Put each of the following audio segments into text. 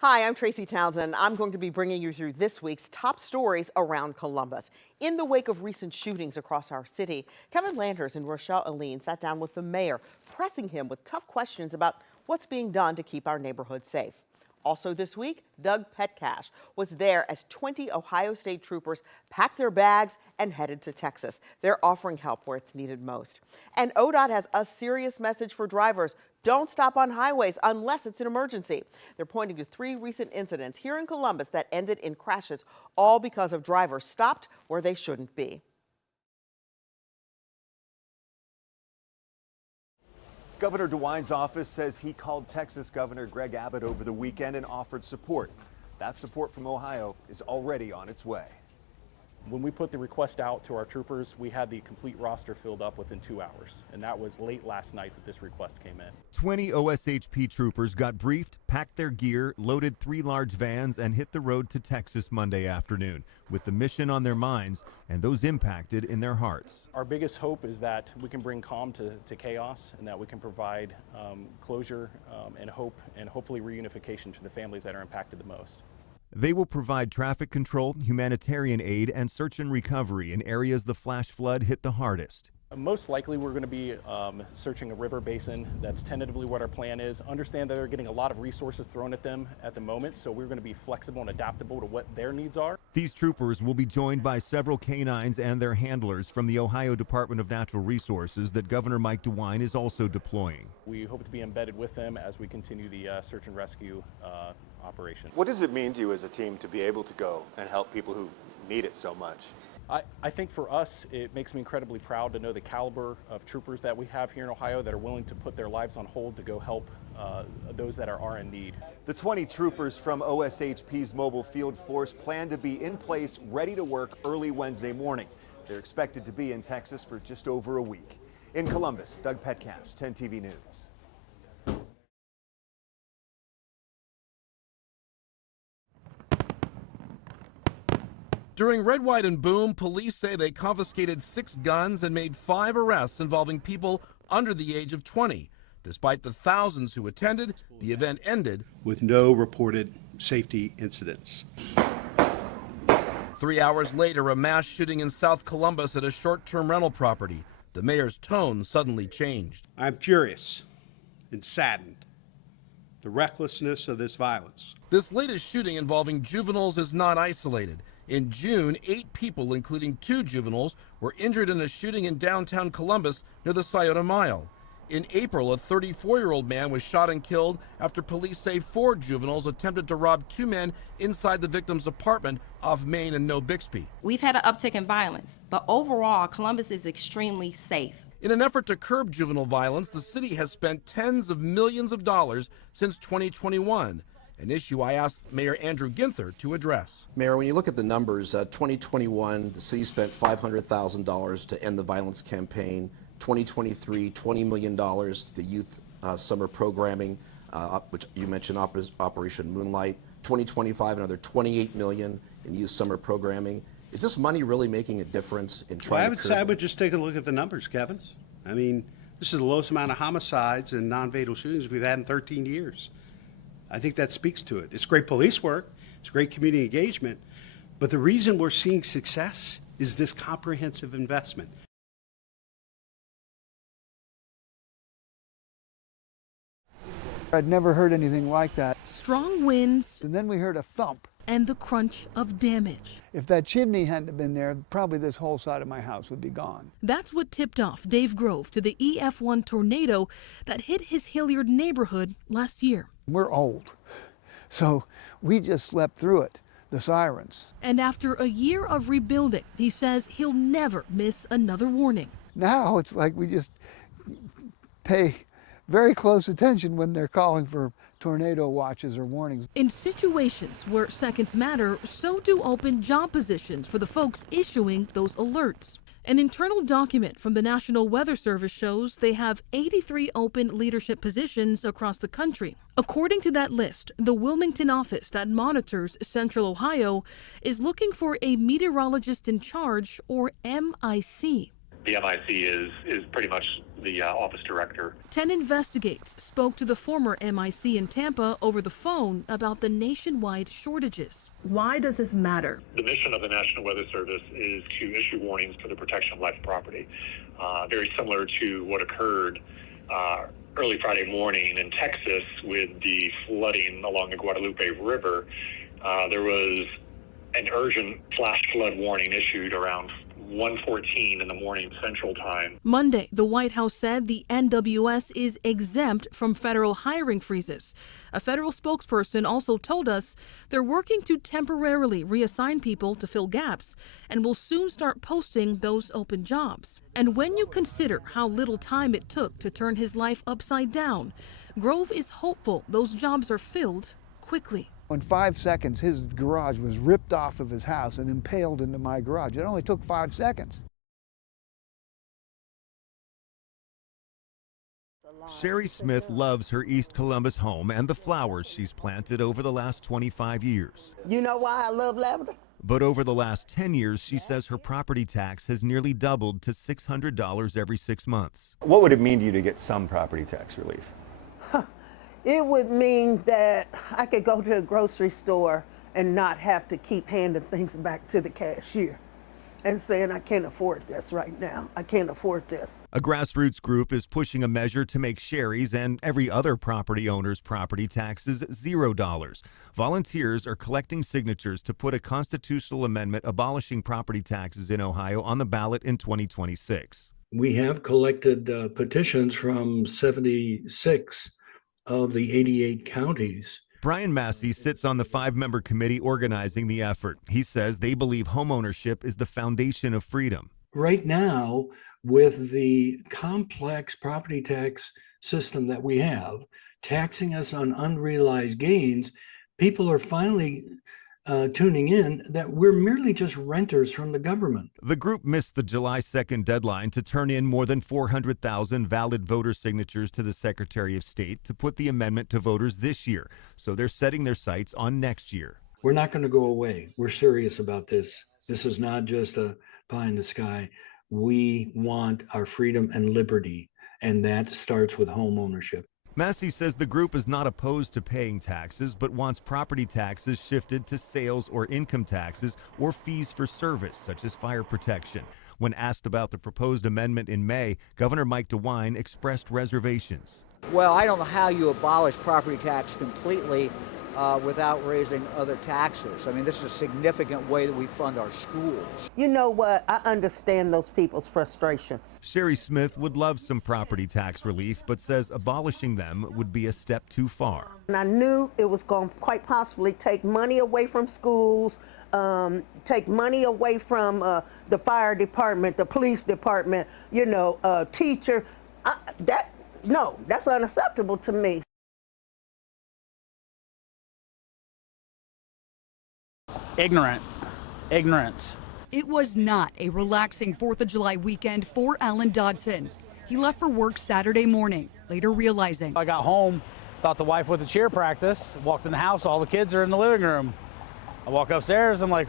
Hi, I'm Tracy Townsend. I'm going to be bringing you through this week's top stories around Columbus. In the wake of recent shootings across our city, Kevin Landers and Rochelle Aline sat down with the mayor, pressing him with tough questions about what's being done to keep our neighborhood safe. Also this week, Doug Petcash was there as 20 Ohio State troopers packed their bags and headed to Texas. They're offering help where it's needed most. And ODOT has a serious message for drivers. Don't stop on highways unless it's an emergency. They're pointing to 3 recent incidents here in Columbus that ended in crashes, all because of drivers stopped where they shouldn't be. Governor DeWine's office says he called Texas Governor Greg Abbott over the weekend and offered support. That support from Ohio is already on its way. When we put the request out to our troopers, we had the complete roster filled up within 2 hours, and that was late last night that this request came in. 20 OSHP troopers got briefed, packed their gear, loaded 3 large vans, and hit the road to Texas Monday afternoon, with the mission on their minds and those impacted in their hearts. Our biggest hope is that we can bring calm to chaos, and that we can provide closure and hope, and hopefully reunification to the families that are impacted the most. They will provide traffic control, humanitarian aid, and search and recovery in areas the flash flood hit the hardest. Most likely we're going to be searching a river basin. That's tentatively what our plan is. Understand that they're getting a lot of resources thrown at them at the moment, so we're going to be flexible and adaptable to what their needs are. These troopers will be joined by several canines and their handlers from the Ohio Department of Natural Resources that Governor Mike DeWine is also deploying. We hope to be embedded with them as we continue the search and rescue operation. What does it mean to you as a team to be able to go and help people who need it so much? I think for us, it makes me incredibly proud to know the caliber of troopers that we have here in Ohio that are willing to put their lives on hold to go help those that are in need. The 20 troopers from OSHP's mobile field force plan to be in place, ready to work early Wednesday morning. They're expected to be in Texas for just over a week. In Columbus, Doug Petcash, 10 TV News. During Red, White, and Boom, police say they confiscated 6 guns and made 5 arrests involving people under the age of 20. Despite the thousands who attended, the event ended with no reported safety incidents. 3 hours later, a mass shooting in South Columbus at a short-term rental property. The mayor's tone suddenly changed. I'm furious and saddened. The recklessness of this violence. This latest shooting involving juveniles is not isolated. In June, 8 people, including 2 juveniles, were injured in a shooting in downtown Columbus near the Scioto Mile. In April, a 34-year-old man was shot and killed after police say 4 juveniles attempted to rob 2 men inside the victim's apartment off Main and No Bixby. We've had an uptick in violence, but overall, Columbus is extremely safe. In an effort to curb juvenile violence, the city has spent tens of millions of dollars since 2021. An issue I asked Mayor Andrew Ginther to address. Mayor, when you look at the numbers, 2021, the city spent $500,000 to end the violence campaign. 2023, $20 million to youth summer programming, which you mentioned, Operation Moonlight. 2025, another $28 million in youth summer programming. Is this money really making a difference in trying to curb? I would just take a look at the numbers, Kevin. I mean, this is the lowest amount of homicides and non-fatal shootings we've had in 13 years. I think that speaks to it. It's great police work, it's great community engagement, but the reason we're seeing success is this comprehensive investment. I'd never heard anything like that. Strong winds. And then we heard a thump. And the crunch of damage. If that chimney hadn't been there, probably this whole side of my house would be gone. That's what tipped off Dave Grove to the EF1 tornado that hit his Hilliard neighborhood last year. We're old, so we just slept through it, the sirens. And after a year of rebuilding, he says he'll never miss another warning. Now it's like we just pay very close attention when they're calling for tornado watches or warnings. In situations where seconds matter, so do open job positions for the folks issuing those alerts. An internal document from the National Weather Service shows they have 83 open leadership positions across the country. According to that list, the Wilmington office that monitors Central Ohio is looking for a meteorologist in charge, or MIC. The MIC is pretty much the office director. 10 Investigates spoke to the former MIC in Tampa over the phone about the nationwide shortages. Why does this matter? The mission of the National Weather Service is to issue warnings for the protection of life and property. Very similar to what occurred early Friday morning in Texas with the flooding along the Guadalupe River. There was an urgent flash flood warning issued around 1:14 in the morning Central Time. Monday, the White House said the NWS is exempt from federal hiring freezes. A federal spokesperson also told us they're working to temporarily reassign people to fill gaps and will soon start posting those open jobs. And when you consider how little time it took to turn his life upside down, Grove is hopeful those jobs are filled quickly. In 5 seconds, his garage was ripped off of his house and impaled into my garage. It only took 5 seconds. Sherry Smith loves her East Columbus home and the flowers she's planted over the last 25 years. You know why I love lavender? But over the last 10 years, she says her property tax has nearly doubled to $600 every 6 months. What would it mean to you to get some property tax relief? It would mean that I could go to a grocery store and not have to keep handing things back to the cashier and saying, I can't afford this right now. I can't afford this. A grassroots group is pushing a measure to make Sherry's and every other property owner's property taxes $0. Volunteers are collecting signatures to put a constitutional amendment abolishing property taxes in Ohio on the ballot in 2026. We have collected petitions from 76 of the 88 counties. Brian Massey sits on the 5-member committee organizing the effort. He says they believe homeownership is the foundation of freedom. Right now, with the complex property tax system that we have, taxing us on unrealized gains, people are finally tuning in that we're merely just renters from the government. The group missed the July 2nd deadline to turn in more than 400,000 valid voter signatures to the Secretary of State to put the amendment to voters this year. So they're setting their sights on next year. We're not going to go away. We're serious about this. This is not just a pie in the sky. We want our freedom and liberty, and that starts with home ownership. Massey says the group is not opposed to paying taxes, but wants property taxes shifted to sales or income taxes or fees for service, such as fire protection. When asked about the proposed amendment in May, Governor Mike DeWine expressed reservations. Well, I don't know how you abolish property tax completely without raising other taxes. I mean, this is a significant way that we fund our schools. You know what? I understand those people's frustration. Sherry Smith would love some property tax relief, but says abolishing them would be a step too far. And I knew it was going to quite possibly take money away from schools, take money away from the fire department, the police department, teacher. That's unacceptable to me. Ignorance. It was not a relaxing 4th of July weekend for Alan Dodson. He left for work Saturday morning, later realizing. I got home, thought the wife was at cheer practice, walked in the house, all the kids are in the living room. I walk upstairs, I'm like,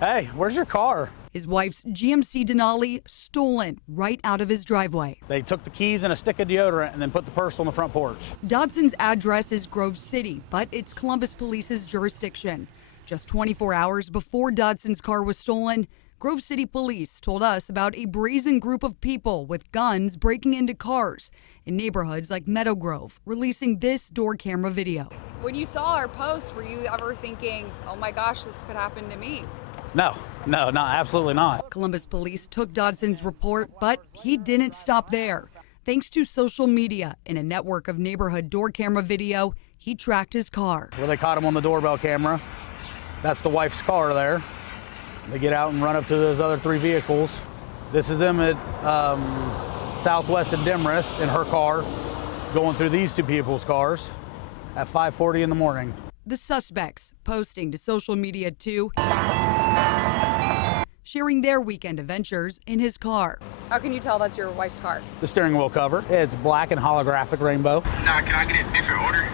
hey, where's your car? His wife's GMC Denali stolen right out of his driveway. They took the keys and a stick of deodorant and then put the purse on the front porch. Dodson's address is Grove City, but it's Columbus Police's jurisdiction. Just 24 hours before Dodson's car was stolen, Grove City Police told us about a brazen group of people with guns breaking into cars in neighborhoods like Meadow Grove, releasing this door camera video. When you saw our post, were you ever thinking, oh my gosh, this could happen to me? No, absolutely not. Columbus Police took Dodson's report, but he didn't stop there. Thanks to social media and a network of neighborhood door camera video, he tracked his car. Well, they caught him on the doorbell camera. That's the wife's car there. They get out and run up to those other 3 vehicles. This is them at Southwest and Demorest in her car, going through these 2 people's cars at 5:40 in the morning. The suspects posting to social media too, sharing their weekend adventures in his car. How can you tell that's your wife's car? The steering wheel cover, it's black and holographic rainbow. Now, can I get a different order?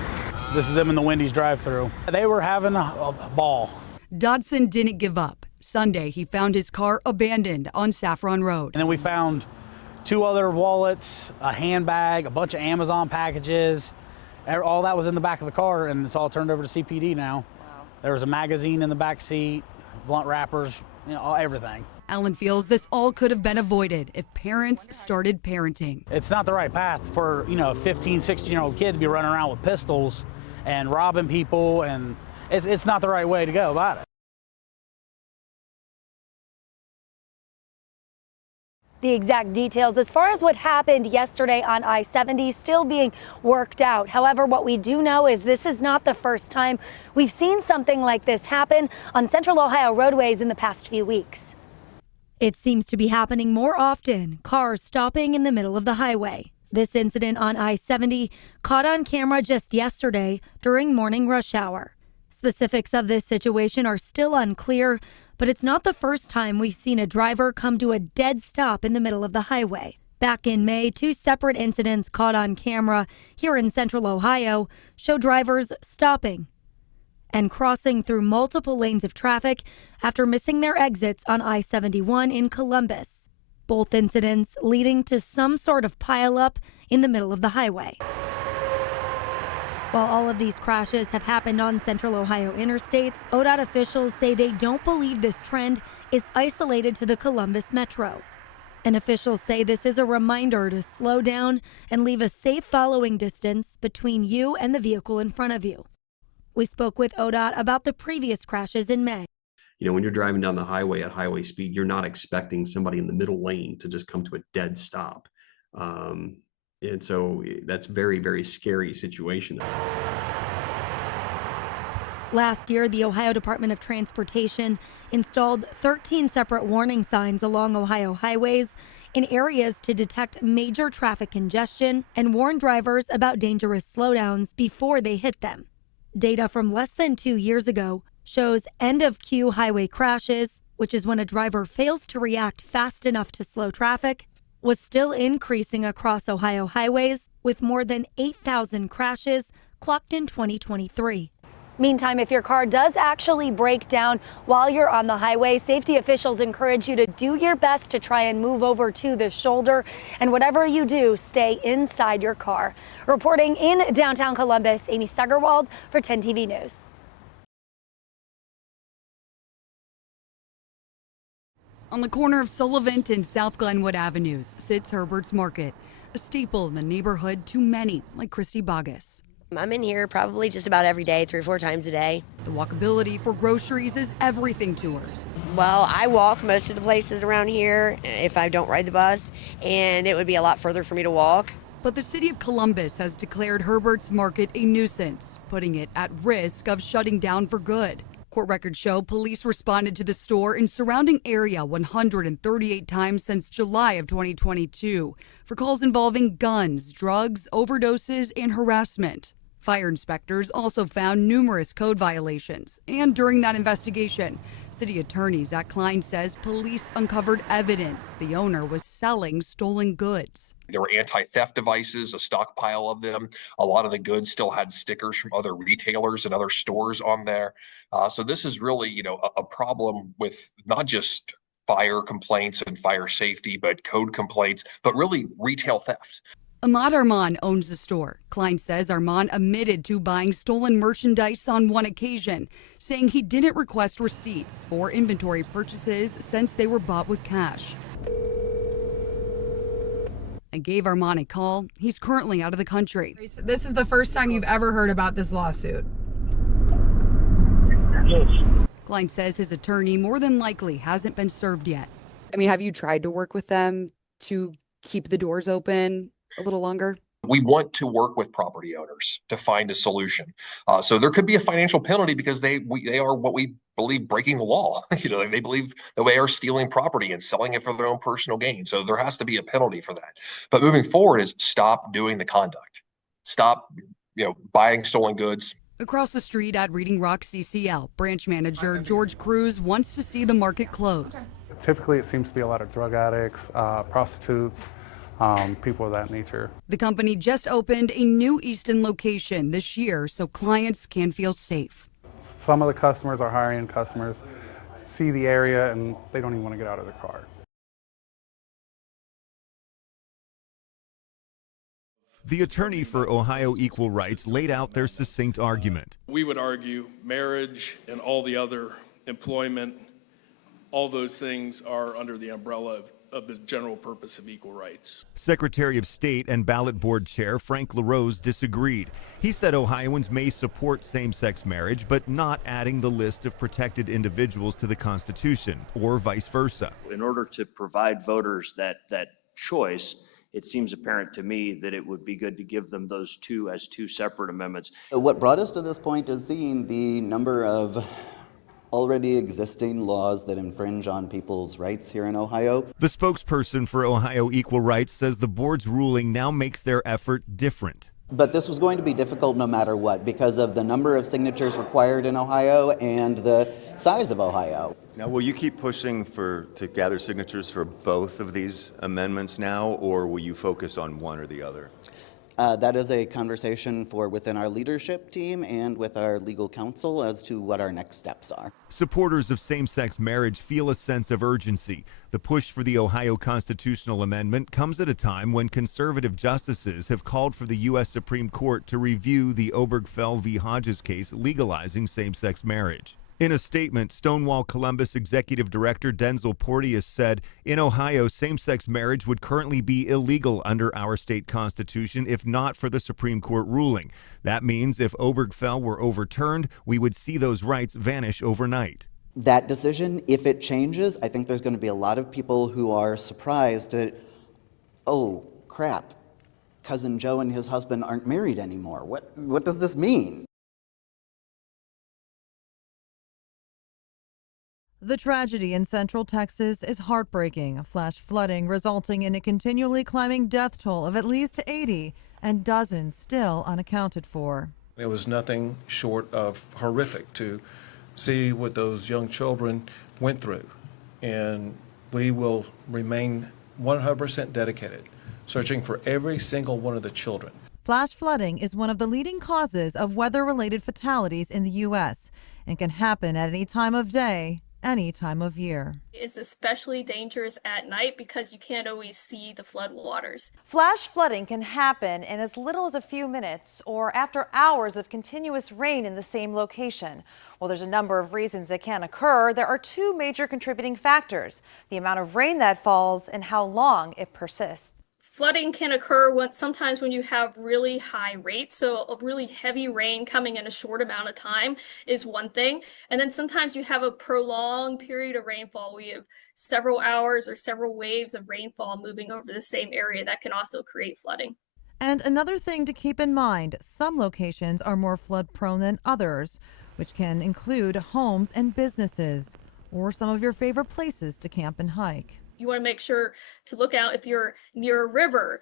This is them in the Wendy's drive-thru. They were having a ball. Dodson didn't give up. Sunday, he found his car abandoned on Saffron Road. And then we found 2 other wallets, a handbag, a bunch of Amazon packages. All that was in the back of the car, and it's all turned over to CPD now. Wow. There was a magazine in the back seat, blunt wrappers, everything. Alan feels this all could have been avoided if parents started parenting. It's not the right path for, a 15, 16-year-old kid to be running around with pistols and robbing people, and it's not the right way to go about it. The exact details as far as what happened yesterday on I-70 still being worked out. However, what we do know is this is not the first time we've seen something like this happen on Central Ohio roadways in the past few weeks. It seems to be happening more often, cars stopping in the middle of the highway. This incident on I-70 caught on camera just yesterday during morning rush hour. Specifics of this situation are still unclear, but it's not the first time we've seen a driver come to a dead stop in the middle of the highway. Back in May, 2 separate incidents caught on camera here in Central Ohio show drivers stopping and crossing through multiple lanes of traffic after missing their exits on I-71 in Columbus. Both incidents leading to some sort of pileup in the middle of the highway. While all of these crashes have happened on Central Ohio interstates, ODOT officials say they don't believe this trend is isolated to the Columbus metro. And officials say this is a reminder to slow down and leave a safe following distance between you and the vehicle in front of you. We spoke with ODOT about the previous crashes in May. When you're driving down the highway at highway speed, you're not expecting somebody in the middle lane to just come to a dead stop. And so that's very, very scary situation. Last year, the Ohio Department of Transportation installed 13 separate warning signs along Ohio highways in areas to detect major traffic congestion and warn drivers about dangerous slowdowns before they hit them. Data from less than 2 years ago shows end-of-queue highway crashes, which is when a driver fails to react fast enough to slow traffic, was still increasing across Ohio highways, with more than 8,000 crashes clocked in 2023. Meantime, if your car does actually break down while you're on the highway, safety officials encourage you to do your best to try and move over to the shoulder. And whatever you do, stay inside your car. Reporting in downtown Columbus, Amy Steigerwald for 10 TV News. On the corner of Sullivan and South Glenwood Avenues sits Herberts Market, a staple in the neighborhood to many, like Christy Bogus. I'm in here probably just about every day, 3 or 4 times a day. The walkability for groceries is everything to her. Well, I walk most of the places around here if I don't ride the bus, and it would be a lot further for me to walk. But the city of Columbus has declared Herberts Market a nuisance, putting it at risk of shutting down for good. Court records show police responded to the store and surrounding area 138 times since July of 2022 for calls involving guns, drugs, overdoses, and harassment. Fire inspectors also found numerous code violations. And during that investigation, city attorney Zach Klein says police uncovered evidence the owner was selling stolen goods. There were anti-theft devices, a stockpile of them. A lot of the goods still had stickers from other retailers and other stores on there. So this is really, a problem with not just fire complaints and fire safety, but code complaints, but really retail theft. Ahmad Arman owns the store. Klein says Arman admitted to buying stolen merchandise on one occasion, saying he didn't request receipts for inventory purchases since they were bought with cash. I gave Arman a call. He's currently out of the country. This is the first time you've ever heard about this lawsuit. Klein says his attorney more than likely hasn't been served yet. I mean, have you tried to work with them to keep the doors open a little longer? We want to work with property owners to find a solution. So there could be a financial penalty because they are what we believe breaking the law. They believe that they are stealing property and selling it for their own personal gain. So there has to be a penalty for that. But moving forward is stop doing the conduct. Stop, buying stolen goods. Across the street at Reading Rock CCL, branch manager George Cruz wants to see the market close. Typically, it seems to be a lot of drug addicts, prostitutes, people of that nature. The company just opened a new Easton location this year so clients can feel safe. Some of the customers are higher-end customers, see the area and they don't even want to get out of their car. The attorney for Ohio Equal Rights laid out their succinct argument. We would argue marriage and all the other employment, all those things are under the umbrella of the general purpose of equal rights. Secretary of State and Ballot Board Chair Frank LaRose disagreed. He said Ohioans may support same-sex marriage, but not adding the list of protected individuals to the Constitution, or vice versa. In order to provide voters that choice, it seems apparent to me that it would be good to give them those two as two separate amendments. What brought us to this point is seeing the number of already existing laws that infringe on people's rights here in Ohio. The spokesperson for Ohio Equal Rights says the board's ruling now makes their effort different. But this was going to be difficult no matter what because of the number of signatures required in Ohio and the size of Ohio. Now, will you keep pushing to gather signatures for both of these amendments now, or will you focus on one or the other? That is a conversation for within our leadership team and with our legal counsel as to what our next steps are. Supporters of same-sex marriage feel a sense of urgency. The push for the Ohio constitutional amendment comes at a time when conservative justices have called for the U.S. Supreme Court to review the Obergefell v. Hodges case legalizing same-sex marriage. In a statement, Stonewall Columbus Executive Director Denzel Porteous said, in Ohio, same-sex marriage would currently be illegal under our state constitution if not for the Supreme Court ruling. That means if Obergefell were overturned, we would see those rights vanish overnight. That decision, if it changes, I think there's going to be a lot of people who are surprised that, oh, crap, Cousin Joe and his husband aren't married anymore. What does this mean? The tragedy in Central Texas is heartbreaking. Flash flooding resulting in a continually climbing death toll of at least 80 and dozens still unaccounted for. It was nothing short of horrific to see what those young children went through. And we will remain 100% dedicated, searching for every single one of the children. Flash flooding is one of the leading causes of weather-related fatalities in the U.S. and can happen at any time of day, any time of year. It's especially dangerous at night because you can't always see the flood waters. Flash flooding can happen in as little as a few minutes or after hours of continuous rain in the same location. While there's a number of reasons it can occur, there are two major contributing factors: the amount of rain that falls and how long it persists. Flooding can occur sometimes when you have really high rates, so a really heavy rain coming in a short amount of time is one thing. And then sometimes you have a prolonged period of rainfall. We have several hours or several waves of rainfall moving over the same area that can also create flooding. And another thing to keep in mind, some locations are more flood prone than others, which can include homes and businesses, or some of your favorite places to camp and hike. You want to make sure to look out if you're near a river,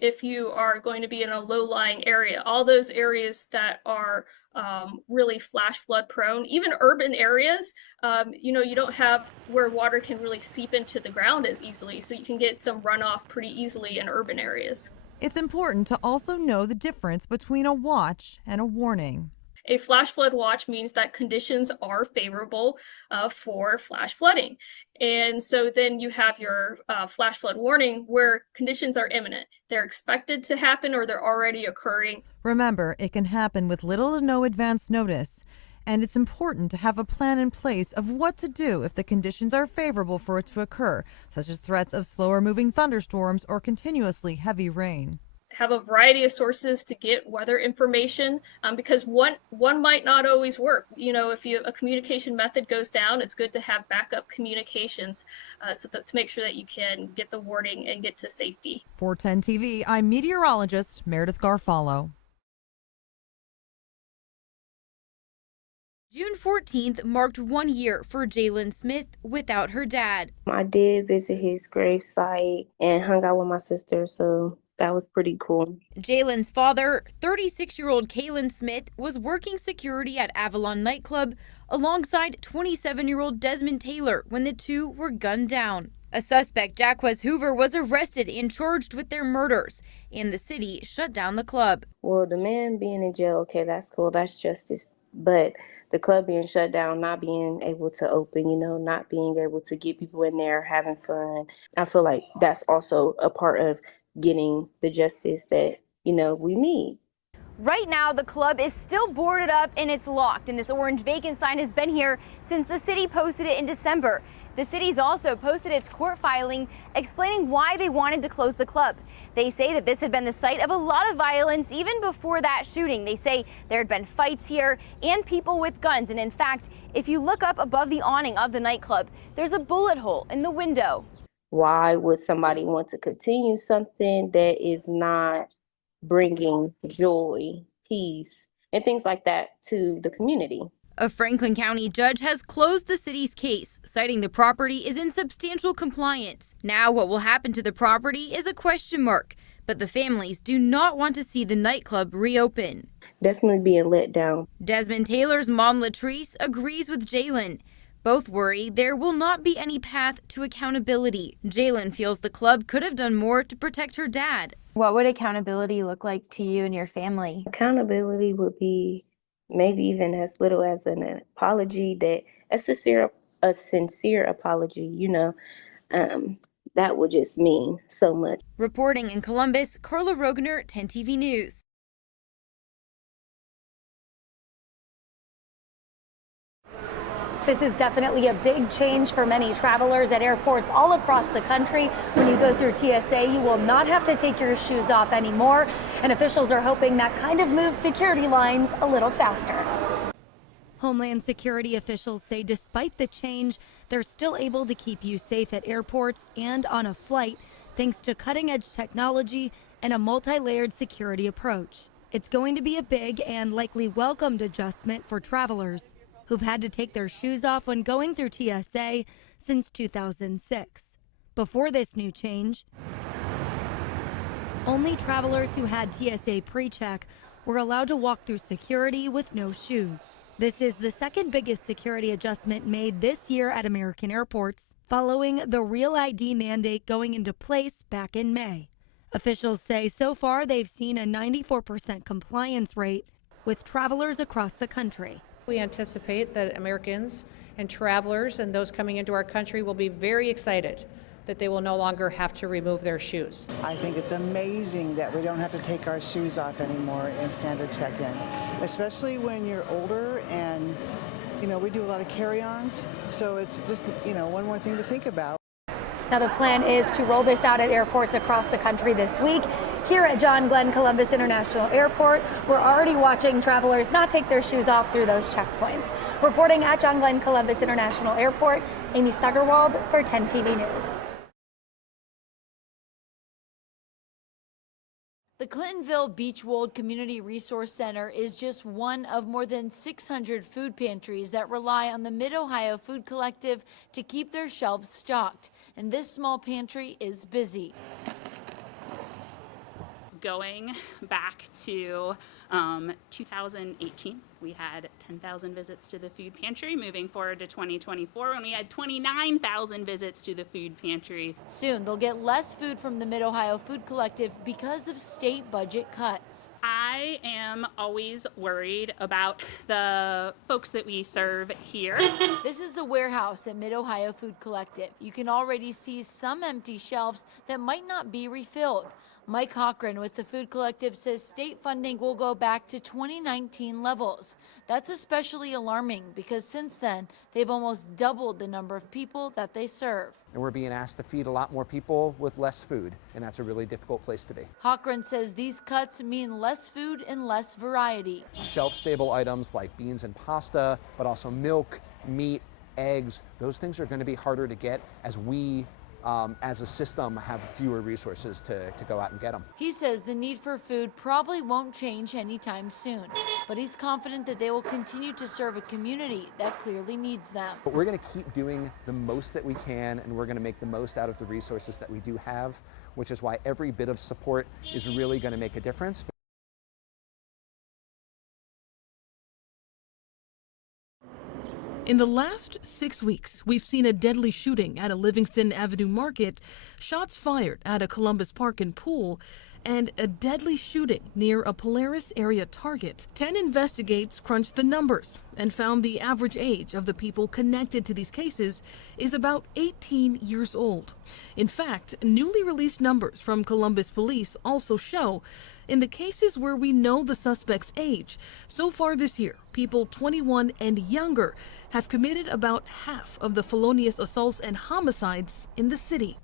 if you are going to be in a low-lying area, all those areas that are really flash flood prone. Even urban areas, you don't have where water can really seep into the ground as easily, so you can get some runoff pretty easily in urban areas. It's important to also know the difference between a watch and a warning. A flash flood watch means that conditions are favorable for flash flooding. And so then you have your flash flood warning where conditions are imminent. They're expected to happen or they're already occurring. Remember, it can happen with little to no advance notice. And it's important to have a plan in place of what to do if the conditions are favorable for it to occur, such as threats of slower moving thunderstorms or continuously heavy rain. Have a variety of sources to get weather information because one might not always work. If a communication method goes down, it's good to have backup communications to make sure that you can get the warning and get to safety. For 10 TV, I'm meteorologist Meredith Garfalo. June 14th marked 1 year for Jalen Smith without her dad. I did visit his gravesite and hung out with my sister, so that was pretty cool. Jalen's father, 36-year-old Kaylin Smith, was working security at Avalon Nightclub alongside 27-year-old Desmond Taylor when the two were gunned down. A suspect, Jacquez Hoover, was arrested and charged with their murders, and the city shut down the club. Well, the man being in jail, okay, that's cool, that's justice. But the club being shut down, not being able to open, not being able to get people in there having fun. I feel like that's also a part of getting the justice that, we need. Right now, the club is still boarded up and it's locked, and this orange vacant sign has been here since the city posted it in December. The city's also posted its court filing explaining why they wanted to close the club. They say that this had been the site of a lot of violence even before that shooting. They say there had been fights here and people with guns, and in fact, if you look up above the awning of the nightclub, there's a bullet hole in the window. Why would somebody want to continue something that is not bringing joy, peace, and things like that to the community? A Franklin County judge has closed the city's case, citing the property is in substantial compliance. Now what will happen to the property is a question mark, but the families do not want to see the nightclub reopen. Definitely being let down. Desmond Taylor's mom, Latrice, agrees with Jalen. Both worry there will not be any path to accountability. Jalen feels the club could have done more to protect her dad. What would accountability look like to you and your family? Accountability would be maybe even as little as an apology, a sincere apology, that would just mean so much. Reporting in Columbus, Carla Rogner, 10 TV News. This is definitely a big change for many travelers at airports all across the country. When you go through TSA, you will not have to take your shoes off anymore, and officials are hoping that kind of moves security lines a little faster. Homeland Security officials say despite the change, they're still able to keep you safe at airports and on a flight thanks to cutting-edge technology and a multi-layered security approach. It's going to be a big and likely welcomed adjustment for travelers who've had to take their shoes off when going through TSA since 2006. Before this new change, only travelers who had TSA pre-check were allowed to walk through security with no shoes. This is the second biggest security adjustment made this year at American airports, following the Real ID mandate going into place back in May. Officials say so far they've seen a 94% compliance rate with travelers across the country. We anticipate that Americans and travelers and those coming into our country will be very excited that they will no longer have to remove their shoes. I think it's amazing that we don't have to take our shoes off anymore in standard check-in, especially when you're older and, we do a lot of carry-ons, so it's just, one more thing to think about. Now the plan is to roll this out at airports across the country this week. Here at John Glenn Columbus International Airport, we're already watching travelers not take their shoes off through those checkpoints. Reporting at John Glenn Columbus International Airport, Amy Steigerwald for 10 TV News. The Clintonville Beechwold Community Resource Center is just one of more than 600 food pantries that rely on the MidOhio Food Collective to keep their shelves stocked. And this small pantry is busy. Going back to 2018, we had 10,000 visits to the food pantry. Moving forward to 2024, when we had 29,000 visits to the food pantry. Soon, they'll get less food from the MidOhio Food Collective because of state budget cuts. I am always worried about the folks that we serve here. This is the warehouse at MidOhio Food Collective. You can already see some empty shelves that might not be refilled. Mike Cochran with the Food Collective says state funding will go back to 2019 levels. That's especially alarming because since then, they've almost doubled the number of people that they serve. And we're being asked to feed a lot more people with less food, and that's a really difficult place to be. Cochran says these cuts mean less food and less variety. Shelf-stable items like beans and pasta, but also milk, meat, eggs, those things are going to be harder to get as we as a system have fewer resources to go out and get them. He says the need for food probably won't change anytime soon, but he's confident that they will continue to serve a community that clearly needs them. But we're going to keep doing the most that we can, and we're going to make the most out of the resources that we do have, which is why every bit of support is really going to make a difference. In the last 6 weeks, we've seen a deadly shooting at a Livingston Avenue Market, shots fired at a Columbus Park and pool, and a deadly shooting near a Polaris area target. 10 investigators crunched the numbers and found the average age of the people connected to these cases is about 18 years old. In fact, newly released numbers from Columbus Police also show in the cases where we know the suspect's age, so far this year, people 21 and younger have committed about half of the felonious assaults and homicides in the city.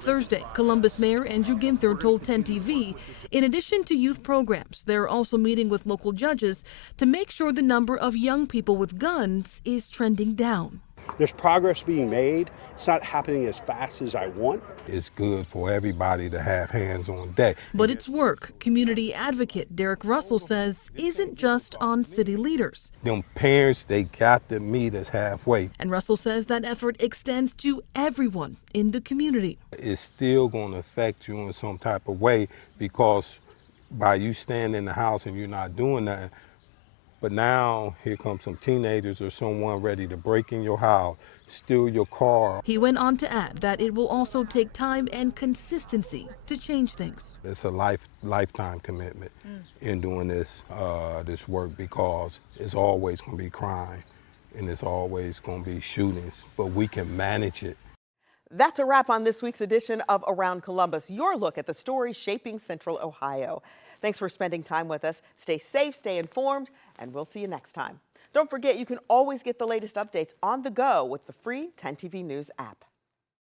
Thursday, Columbus Mayor Andrew Ginther told 10 TV, in addition to youth programs, they're also meeting with local judges to make sure the number of young people with guns is trending down. There's progress being made. It's not happening as fast as I want. It's good for everybody to have hands on deck. But it's work community advocate Derek Russell says isn't just on city leaders. Them parents, they got to meet us halfway. And Russell says that effort extends to everyone in the community. It's still going to affect you in some type of way because by you staying in the house and you're not doing that, but now here comes some teenagers or someone ready to break in your house, steal your car. He went on to add that it will also take time and consistency to change things. It's a lifetime commitment in doing this work because it's always going to be crime and it's always going to be shootings, but we can manage it. That's a wrap on this week's edition of Around Columbus, your look at the stories shaping Central Ohio. Thanks for spending time with us. Stay safe, stay informed, and we'll see you next time. Don't forget, you can always get the latest updates on the go with the free 10 TV News app.